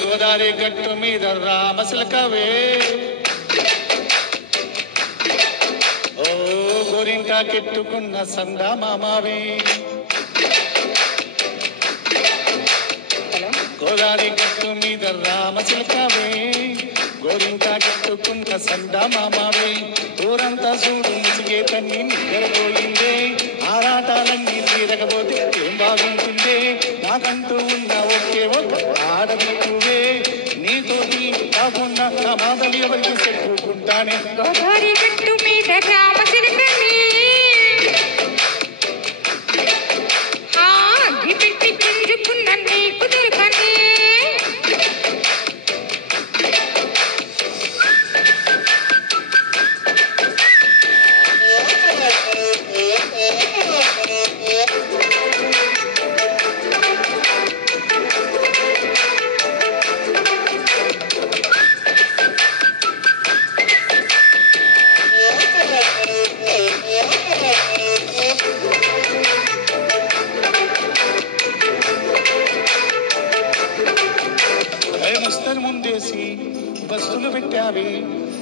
గోదారి గట్టు మీద రామసిలకవే ఓ గోరింకా కెట్టుకున్న సందా మామావే గోదారి గట్టు మీద రామసిలకవే గోరింకా కెట్టుకున్న సందా మామావే ఊరంతా చూడు ముసిగే తన్ని నిద్రపోయిందే ఆరాటాలన్నీ తీరకపోతే ఏం బాగుంటుందే నాకంటూ ఉన్న ఒకే ఒక ఆడబుక్కువే నీతోటి కాకుండా నా మాటలు ఎవరికి చెప్పుకుంటానే గోదారి గట్టు మీద రామచిలకని అగ్గి పెట్టి కుంజుకున్న నీకు దొరకనే ముందేసి వస్తువులు పెట్టావి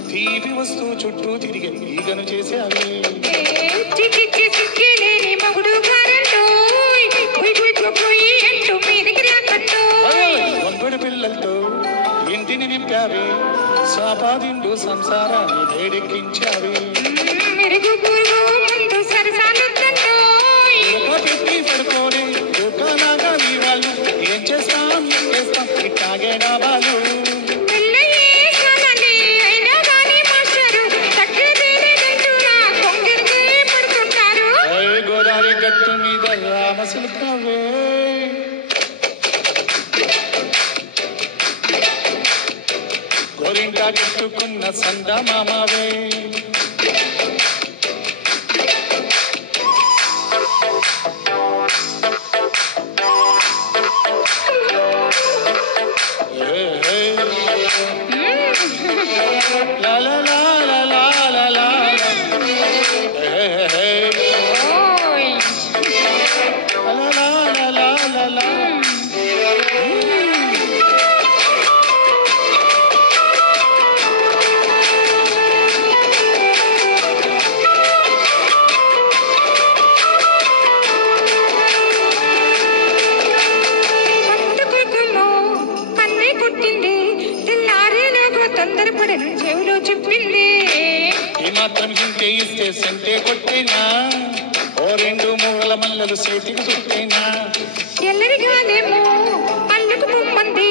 తీపి వస్తువు చుట్టూ తిరిగి ఈగను చేసావి వంబడి పిల్లలతో ఇంటిని నింపావి సాపాదిండు సంసారాన్ని వేడెక్కించావి పెట్టి పడుకోని దుకాణాగా నీ వాళ్ళు ఏం చేస్తాం చేస్తాం ఇట్టాగే డాబాలు గోదారి గట్టు మీద రామసిలకవే గోరింకా కెట్టుకున్న సందా మామావే la la la la la la la hey hey la la la la la la చెవులో చెప్పింది ఈ మాత్రం ఇంటే ఇస్తే సంటే కొట్టేనా ఓ రెండు మూగల మల్లలు చేతికి చుట్టేనా ఎల్లరిగానేమో అల్లుకు పొమ్మంది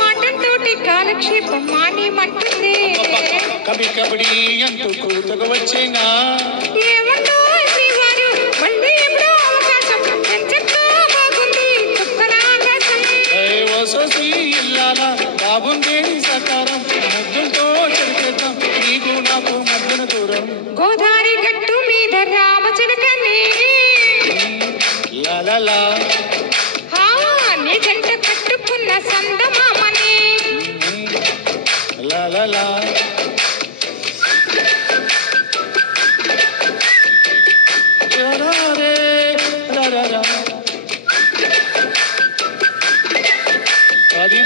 మాటంతోటి కాలక్షేపం మానేమంటుంది కబి కబడి అంటూ కూతకు వచ్చేనా ఏమంటో శ్రీవారు మళ్ళీ ఎప్పుడో అవకాశం ఎంచక్కా బాగుంది తుక్కరాకాశం ఓ సోసి ఇల్లాలా బాగుందేని సకారం ముద్దులతో చెరిపేద్దాం నీకు నాకు మధ్యన దూరం గోదారి గట్టు మీద రామచిలకని లాలా నీ జంట కట్టుకున్న సందమామని లాలా అది